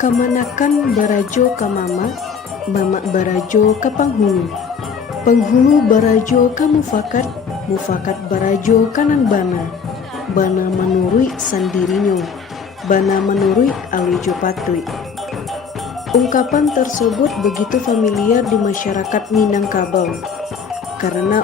Kamanakan barajo ka mama, mama barajo ka panghulu. Penghulu barajo ka mufakat, mufakat barajo kanan bana. Bana menurui sandirinyo, bana menurui alijo patui. Ungkapan tersebut begitu familiar di masyarakat Minangkabau karena